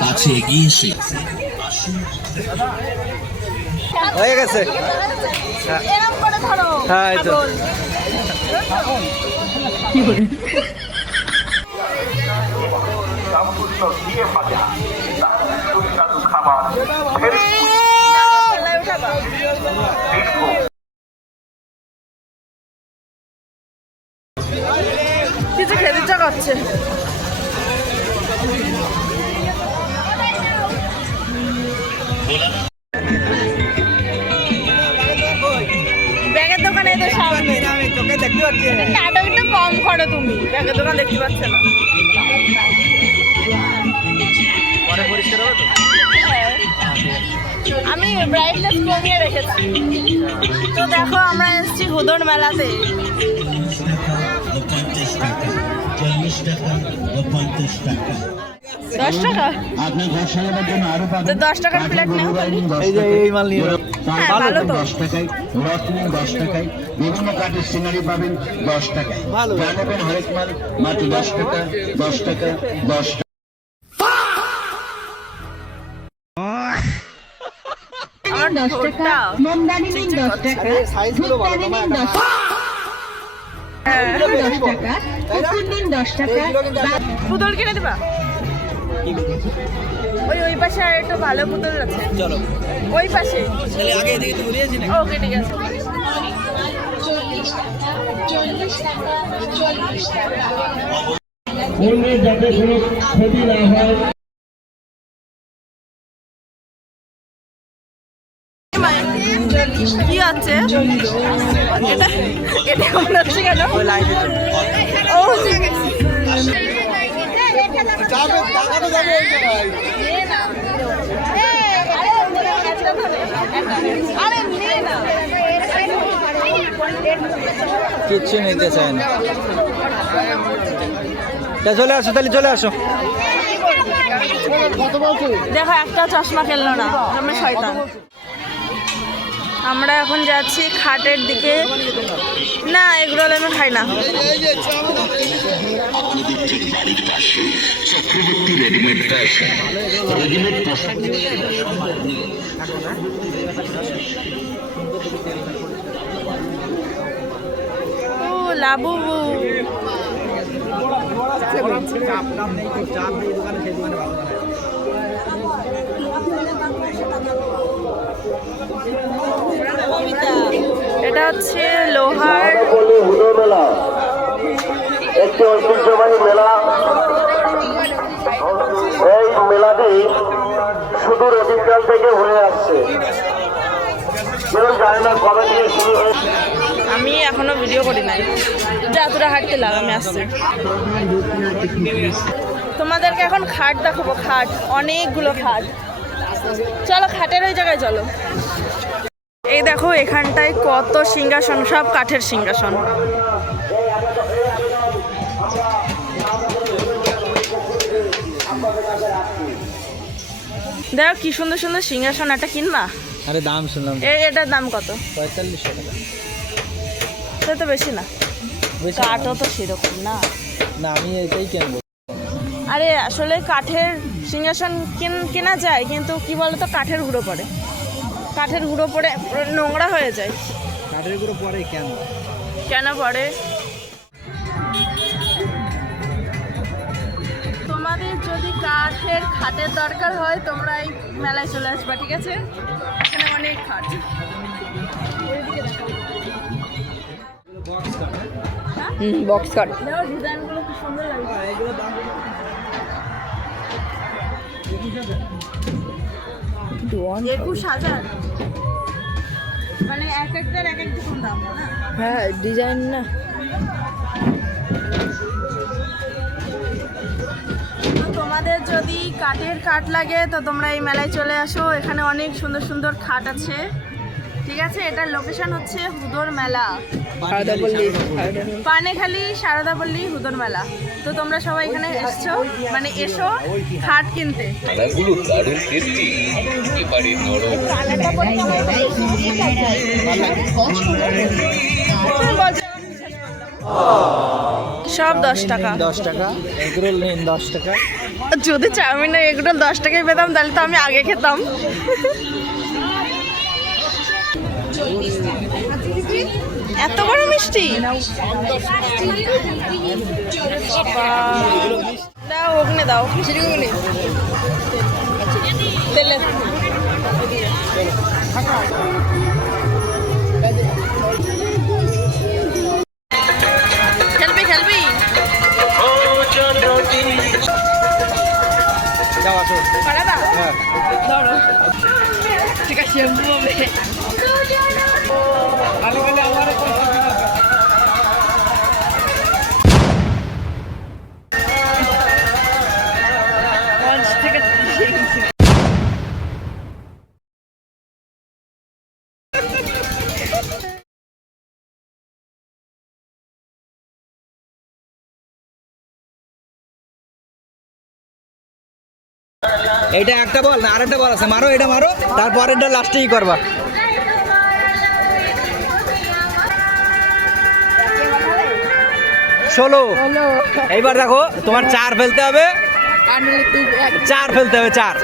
কাছে এগিয়ে এসে হয়ে গেছে। হ্যাঁ এই তো কিছু খেতে ইচ্ছা করছে। ব্যাগের দোকানে তো সামনে নাটকটা কম করো তুমি, ব্যাগের দোকান দেখতে পাচ্ছ না। আমি ব্রাইটনেস কমিয়ে রেখেছি। তো দেখো আমরা এসেছি হুদর মেলাতে। 10 টাকা তো 10 টাকার প্লেট নেও। এই যে এই মাল নিয়ে ভালো তো। 10 টাকায় রত্ন 10 টাকায় বিভিন্ন কাঠের সিনারি পাবেন 10 টাকায়। ভালো নেবেন হরেক মাল মাত্র 10 টাকা 10 টাকা 10 টাকা। আমার 10 টাকা মোমদানি নিন 10 টাকা, সাইজগুলো ভালো তোমার একটা 10 টাকা, কুকুর নিন 10 টাকা। পুতুল কিনে দিবা? ওই পাশে আর একটা ভালো পুতুল আছে। চলো ওই পাশে তাহলে আগে এদিকে তো ঘুরে আসি না। ওকে ঠিক আছে। 40 টাকা 40 টাকা। যাতে কোনো ক্ষতি না হয়। কি আছে এটা? এটা কেমন আছে কেন? ও কিচ্ছু নিতে চায় না। চলে আসো তাহলে, চলে আসো। দেখো একটা চশমা খেললো না, আমি শয়তান। আমরা এখন যাচ্ছি খাটের দিকে। না এগুলো আমি খাই না। চক্রবর্তী রেডিমেড ফ্যাশন রেডিমেড পোশাক। ও লাবুবু এটা হচ্ছে লোহার হুদর মেলা একটি ঐতিহ্যবাহী মেলা। এই মেলাটি সুদূর অতীতকাল থেকে হয়ে আসছে, কেউ জানে না কবে থেকে শুরু হয়েছে। আমি এখনো ভিডিও করি নাই, যাত্রা হাঁটতে লাগ আমি আসছি। তোমাদেরকে এখন খাট দেখাবো, খাট অনেকগুলো খাট। চলো খাটের ওই জায়গায় চলো। এই দেখো এখানটায় কত সিংহাসন, সব কাঠের সিংহাসন। দেখো কি সুন্দর সুন্দর সিংহাসন। একটা কিনবা? আরে দাম শুনলাম, এটার দাম কত? 45 টাকা। সে তো বেশি না, কাঠও তো সেরকম না। না আমি এটাই কিনবো। আরে আসলে কাঠের সিংহাসন কেনা যায়, কিন্তু কি বলতো কাঠের গুঁড়ো পড়ে, কাঠের গুঁড়ো পড়ে নোংরা হয়ে যায়। কাঠের গুঁড়ো পরে কেন কেন পড়ে? তোমাদের যদি কাঠের খাটের দরকার হয় তোমরা এই মেলায় চলে আসবা, ঠিক আছে? এখানে অনেক খাট। বক্স কাট ডিজাইনগুলো কি সুন্দর লাগছে। 21,000 মানে এক একটার এক এক রকম দাম না? হ্যাঁ ডিজাইন না। তোমাদের যদি কাঠের খাট লাগে তো তোমরা এই মেলায় চলে আসো, এখানে অনেক সুন্দর সুন্দর খাট আছে। ঠিক আছে, এটার লোকেশন হচ্ছে হুদর মেলা, পানেখালি সারদাপল্লী হুদর মেলা। তো তোমরা সবাই এখানে এসছো, মানে এসো খাট কিনতে। সব 10 টাকা। 10 টাকা এগরোল নিন 10 টাকা। যদি চাউমিনের এগুলো 10 টাকায় পেতাম তাহলে তো আমি আগে খেতাম। এত বড় মিষ্টি দাও, অগ্নে দাও। তেলে খেলবি খেলবি যাও আসো। পারাবা হ্যাঁ ধরো। ঠিক আছে এইটা একটা বল না আরেকটা বল আছে, মারো এটা মারো, তারপর এটা লাস্টেই করবা। ষোলো। এইবার দেখো তোমার 4 ফেলতে হবে, 4 ফেলতে হবে, 4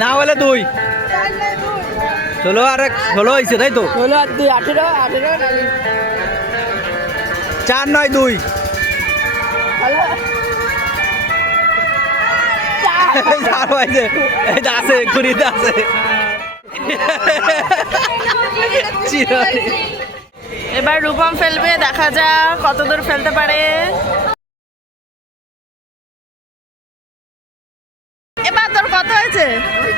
না হলে 2। 16 আর 16 হয়েছে তাই তো, 4 নয় 2। আছে ঘুরিতে আছে। এবার রূপম ফেলবে, দেখা যাক কত দূর ফেলতে পারে। এবার তোর কত হয়েছে?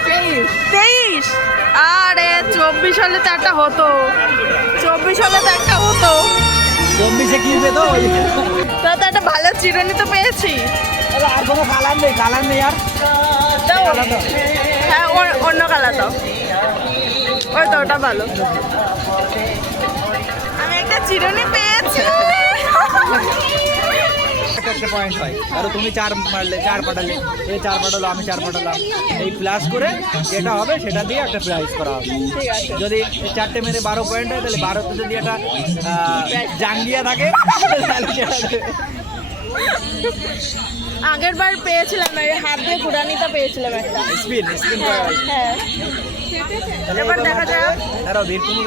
23। আরে 24 হলে তো একটা হতো, 24 হলে তো একটা হতো। 24-এ কি পেতো? তো একটা ভালো চিরুনি তো পেয়েছি। আর কোনো কালার নেই, কালার নেই আর। দাও। হ্যাঁ অন্য কালার দাও, ওই তো ওটা ভালো। আমি একটা চিরুনি পেয়েছি। একটা পয়েন্ট পাই, আর তুমি 4 মারলে, 4 পাঠালে, এই 4 পাঠালো, আমি 4 পাঠালাম, এই প্লাস করে যেটা হবে সেটা দিয়ে একটা প্রাইজ করা হবে। ঠিক আছে, যদি 4টে মেরে 12 পয়েন্ট হয় তাহলে 12তে যদি একটা জাঙ্গিয়া থাকে তাহলে সেটা দেবে। আগের বার পেয়েছিলাম না, এই হাত দিয়ে ঘুরানিটা পেয়েছিলাম একটা। স্পিন হ্যাঁ এবার দেখা যাক, দাঁড়াও বীর কুমুর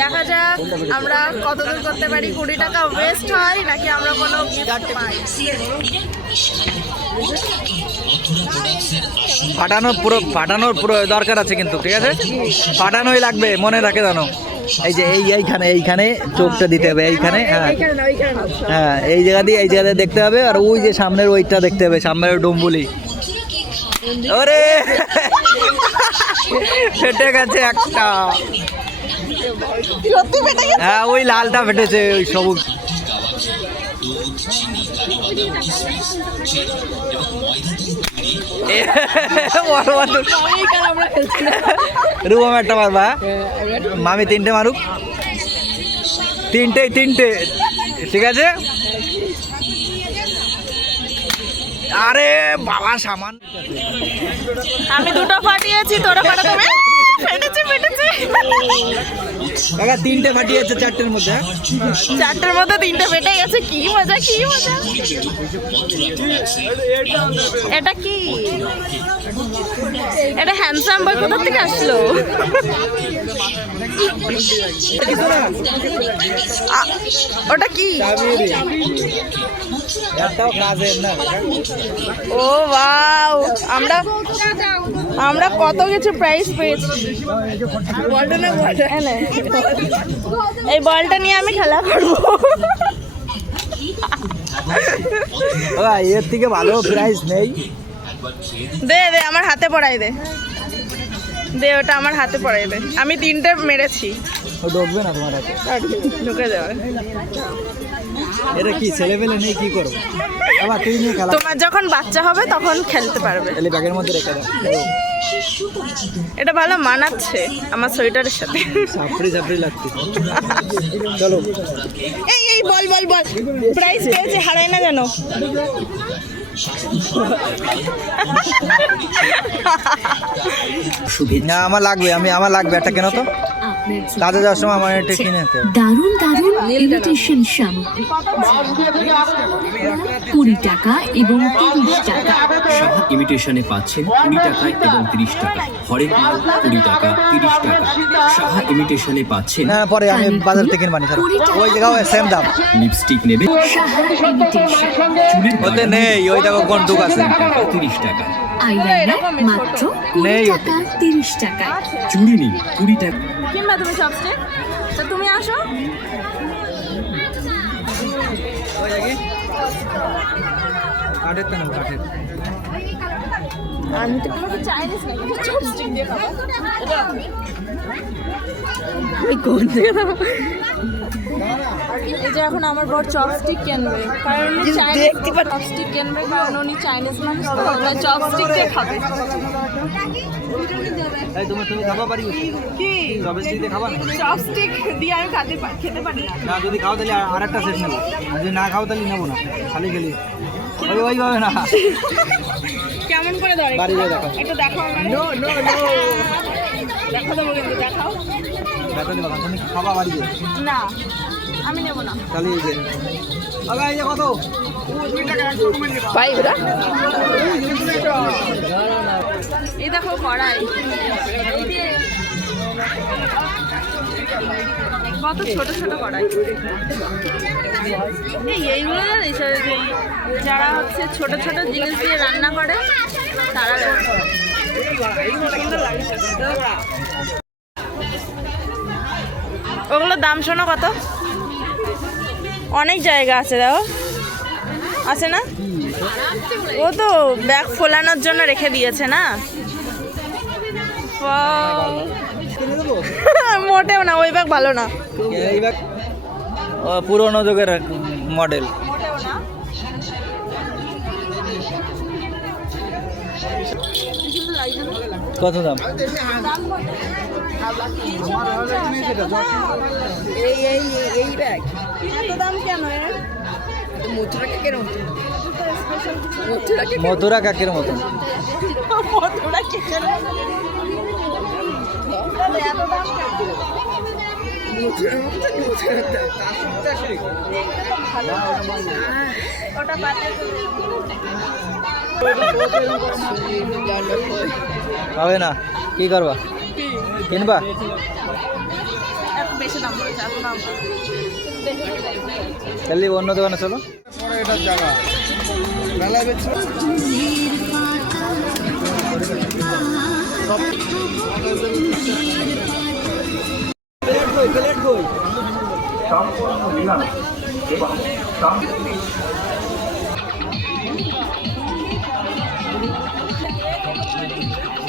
দেখা যাক আমরা কত দূর করতে পারি। 20 টাকা ওয়েস্ট হয় নাকি আমরা কোনো গিফট পাই। ফাটানোর পুরো দরকার আছে কিন্তু, ঠিক আছে, ফাটানোই লাগবে, মনে রাখে জানো। এই যে এইখানে চোখটা দিতে হবে, এইখানে। হ্যাঁ হ্যাঁ, এই জায়গা দিয়ে দেখতে হবে, আর ওই যে সামনের ওইটা দেখতে হবে, সামনের ডুম্বুলি। ওরে ফেটে গেছে একটা। হ্যাঁ ওই লালটা ফেটেছে, ওই সবুজ। রুবম একটা মারবা, মামি 3টে মারুক, 3টে ঠিক আছে। আরে বাবা সামান, আমি 2টো ফাটিয়েছি, তোরা ফাটাতে হবে। ফেটেছে কাকা 3টে ফাটিয়েছে 4টের মধ্যে। 4টের মধ্যে 3টে ফেটে গেছে। কি মজা কি মজা। এটা কি? এটা হ্যান্ডসাম বয় কোথা থেকে আসলো? ওটা কি? একটাও কাজের না। ও ওয়াও, আমরা কত কিছু প্রাইজ পেয়েছি। এই বলটা নিয়ে আমি খেলা করবো। এর থেকে ভালো প্রাইজ নেই। দে আমার হাতে পড়াই দে, ওটা আমার হাতে পড়াই দে। আমি 3টে মেরেছি। ও ঢুকবে না তোমার হাতে, ঢুকে যাবে। এটা কি ছেলেবেলে নেই, কি করবো? আবার তুই নিয়ে খেলা। তোমার যখন বাচ্চা হবে তখন খেলতে পারবে। ব্যাগের মধ্যে রেখে দাও। এটা ভালো মানাচ্ছে আমার সোয়েটারের সাথে। সাপড়ি সাপড়ি লাগছে। চলো এই বল বল বল, প্রাইস পেয়েছে, হারাই না জানো। না আমার লাগবে, আমার লাগবে একটা, কেন তো কাজে যাওয়ার সময় আমার এটা কিনে নিতে হবে। দারুণ দারুণ ইমিটেশন সামগ্রী 20 টাকা এবং 30 টাকা। সাহা ইমিটেশনে পাচ্ছেন 20 টাকায় এবং 30 টাকা। হরেক মাল 20 টাকা 30 টাকা। সাহা ইমিটেশনে পাচ্ছেন। না পরে আমি বাজার থেকে কিনবানি স্যার, ওই জায়গাও সেম দাম। লিপস্টিক নেবে সাহা ইমিটেশন চুলের ওতে নেই, ওই দেখো কোন টুক আছে। 30 টাকা। আইলাইনার মাত্র 20 টাকা 30 টাকা। চুড়ি নিন 20 টাকা। কিংবা তুমি চপস্টিক, তো তুমি আসো। কাঠের তো নেবো, কাঠের। আমি তো তোমাকে চাইনিজ নাকি চপস্টিক দিয়ে খাবো। আমি কোন থেকে দেবো? এই যে এখন আমার বড় চপস্টিক কিনবে, কারণ উনি চাইনিজ চপস্টিক কিনবে, কারণ উনি চাইনিজ মানুষ তো, তাই চপস্টিক দিয়ে খাবে। এই তুমি খাবা পারি কি চপস্টিক দিয়ে খাবা না? চপস্টিক দিয়ে আমি খেতে পারি না। না যদি খাও তাহলে আর একটা সেট নেবো, আর যদি না খাও তাহলে নেবো না, খালি খেলি ওইভাবে না। কেমন করে ধরে বাড়ি গিয়ে দেখাও। একটু দেখাও আমাকে। দেখা দেবো কিন্তু, দেখাও। দেখা দেবো না, তুমি খাবা বাড়ি গিয়ে। না আমি নেবো না। তাহলে এই যে এই যে কত পাই ওরা। এই দেখো কড়াই, কত ছোট ছোট কড়াই। এইগুলো জানিস, যারা হচ্ছে ছোট ছোট জিনিস দিয়ে রান্না করে তারা ওগুলোর দাম শোনো কত, অনেক জায়গা আছে, দেখো আছে না? ও তো ব্যাগ ফোলানোর জন্য রেখে দিয়েছে না। মোটেও না, ওই ব্যাগ ভালো না। এই ব্যাগ পুরোনো যুগের মডেল। কত দাম? এই ব্যাগ এত দাম কেন? মথুরা কাকের মতন। হবে না, কি করবা? কিনবা? বেশি দাম বলেছে, এত দাম। তাহলে অন্য দোকানে চলো।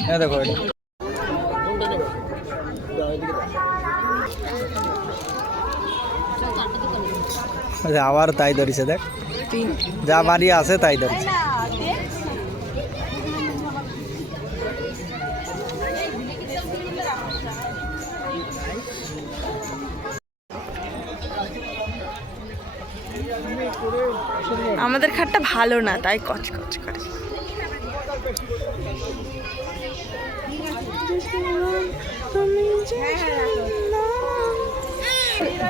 হ্যাঁ দেখো এটা আবার তাই ধরিছে, দেখ যা বাড়ি আছে তাই ধরিছে। আমাদের খাটটা ভালো না, তাই কচকচ করে।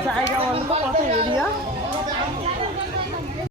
জায়গা বলবো কত এরিয়া।